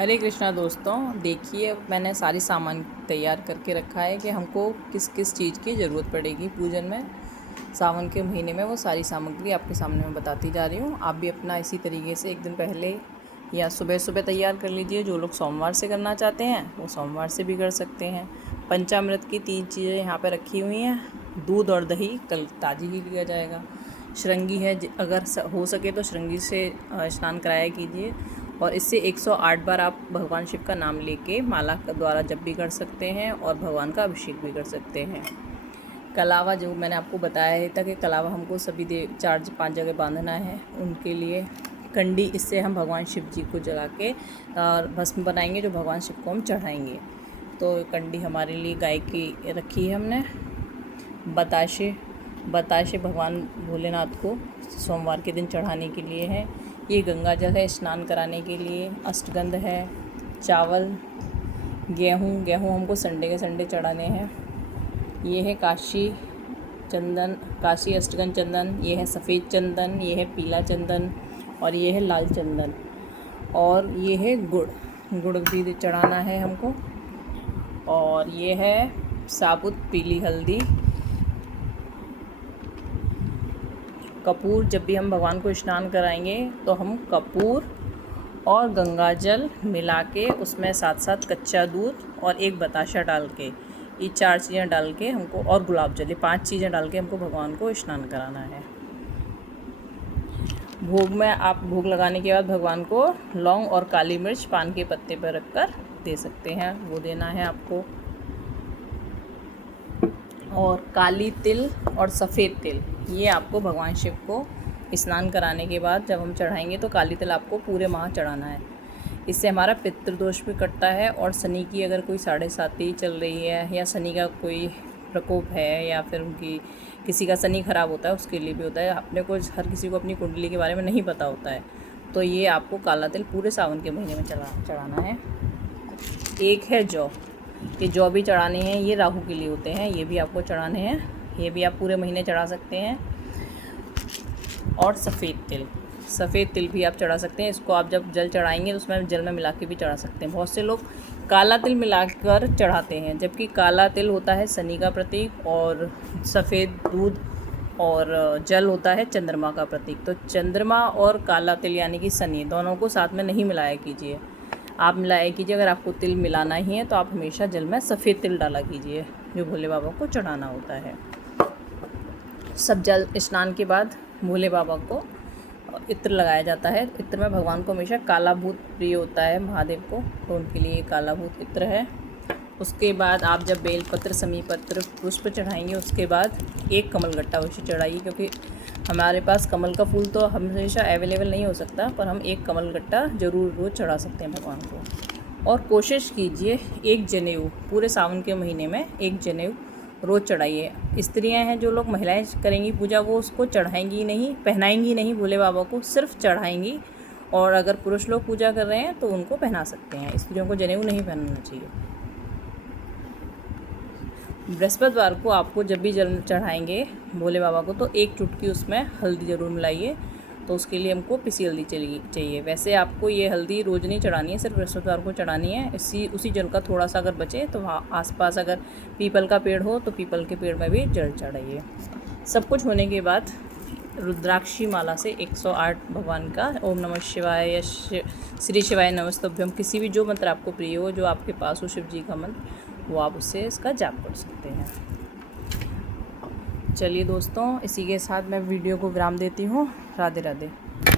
हरे कृष्णा दोस्तों, देखिए मैंने सारी सामान तैयार करके रखा है कि हमको किस किस चीज़ की ज़रूरत पड़ेगी पूजन में। सावन के महीने में वो सारी सामग्री आपके सामने मैं बताती जा रही हूँ। आप भी अपना इसी तरीके से एक दिन पहले या सुबह सुबह तैयार कर लीजिए। जो लोग सोमवार से करना चाहते हैं वो सोमवार से भी कर सकते हैं। पंचामृत की 3 चीज़ें यहाँ पर रखी हुई हैं। दूध और दही कल ताज़ी ही लिया जाएगा। श्रृंगी है, अगर हो सके तो श्रृंगी से स्नान कराया कीजिए। और इससे 108 बार आप भगवान शिव का नाम लेके माला के द्वारा जप भी कर सकते हैं और भगवान का अभिषेक भी कर सकते हैं। कलावा जो मैंने आपको बताया था कि कलावा हमको सभी 4-5 जगह बांधना है, उनके लिए कंडी, इससे हम भगवान शिव जी को जला के और भस्म बनाएंगे जो भगवान शिव को हम चढ़ाएंगे। तो कंडी हमारे लिए गाय की रखी है हमने। बताशे भगवान भोलेनाथ को सोमवार के दिन चढ़ाने के लिए है। ये गंगा जल है स्नान कराने के लिए। अष्टगंध है। चावल, गेहूँ हमको संडे के संडे चढ़ाने हैं। ये है काशी अष्टगंध चंदन। ये है सफ़ेद चंदन। ये है पीला चंदन और ये है लाल चंदन। और ये है गुड़ भी चढ़ाना है हमको। और ये है साबुत पीली हल्दी। कपूर, जब भी हम भगवान को स्नान कराएंगे तो हम कपूर और गंगा जल मिला के उसमें साथ साथ कच्चा दूध और एक बताशा डाल के, ये 4 चीज़ें डाल के हमको, और गुलाब जल, ये 5 चीज़ें डाल के हमको भगवान को स्नान कराना है। भोग में आप भोग लगाने के बाद भगवान को लौंग और काली मिर्च पान के पत्ते पर रखकर दे सकते हैं, वो देना है आपको। और काली तिल और सफ़ेद तिल, ये आपको भगवान शिव को स्नान कराने के बाद जब हम चढ़ाएंगे तो काली तिल आपको पूरे माह चढ़ाना है। इससे हमारा पितृदोष भी कटता है। और शनि की अगर कोई 7.5 चल रही है या शनि का कोई प्रकोप है या फिर उनकी किसी का शनि खराब होता है, उसके लिए भी होता है। अपने को, हर किसी को अपनी कुंडली के बारे में नहीं पता होता है, तो ये आपको काला तिल पूरे सावन के महीने में चढ़ाना है। एक है जौ, ये जौ भी चढ़ाने हैं। ये राहु के लिए होते हैं, ये भी आपको चढ़ाने हैं। ये भी आप पूरे महीने चढ़ा सकते हैं। और सफ़ेद तिल भी आप चढ़ा सकते हैं। इसको आप जब जल चढ़ाएंगे तो उसमें जल में मिला के भी चढ़ा सकते हैं। बहुत से लोग काला तिल मिलाकर चढ़ाते हैं, जबकि काला तिल होता है शनि का प्रतीक और सफ़ेद दूध और जल होता है चंद्रमा का प्रतीक। तो चंद्रमा और काला तिल यानी कि शनि, दोनों को साथ में नहीं मिलाया कीजिए। आप मिलाया कीजिए, अगर आपको तिल मिलाना ही है तो आप हमेशा जल में सफ़ेद तिल डाला कीजिए, जो भोले बाबा को चढ़ाना होता है। सब जल स्नान के बाद भोले बाबा को इत्र लगाया जाता है। इत्र में भगवान को हमेशा काला भूत प्रिय होता है, महादेव को, तो उनके लिए काला भूत इत्र है। उसके बाद आप जब बेलपत्र, समीपत्र, पुष्प चढ़ाएंगे, उसके बाद एक कमलगट्टा अवश्य चढ़ाइए, क्योंकि हमारे पास कमल का फूल तो हमेशा अवेलेबल नहीं हो सकता, पर हम एक कमलगट्टा ज़रूर रोज़ चढ़ा सकते हैं भगवान को। और कोशिश कीजिए एक जनेऊ, पूरे सावन के महीने में एक जनेऊ रोज़ चढ़ाइए। स्त्रियां हैं, जो लोग महिलाएं करेंगी पूजा, वो उसको चढ़ाएंगी नहीं, पहनाएंगी नहीं भोले बाबा को, सिर्फ चढ़ाएंगी। और अगर पुरुष लोग पूजा कर रहे हैं तो उनको पहना सकते हैं। स्त्रियों को जनेऊ नहीं पहनना चाहिए। बृहस्पतिवार को आपको जब भी जल चढ़ाएंगे भोले बाबा को तो एक चुटकी उसमें हल्दी ज़रूर मिलाइए। तो उसके लिए हमको पिसी हल्दी चाहिए। वैसे आपको ये हल्दी रोज़ नहीं चढ़ानी है, सिर्फ बृहस्पतिवार को चढ़ानी है। उसी जल का थोड़ा सा अगर बचे तो वहाँ आसपास अगर पीपल का पेड़ हो तो पीपल के पेड़ में भी जल चढ़ाइए। सब कुछ होने के बाद रुद्राक्षी माला से 108 भगवान का ओम नमः शिवाय या श्री शिवाय नमस्तुभ्यम, किसी भी जो मंत्र आपको प्रिय हो, जो आपके पास हो शिव जी का मंत्र, वो आप उससे इसका जाप कर सकते हैं। चलिए दोस्तों, इसी के साथ मैं वीडियो को विराम देती हूँ। राधे राधे।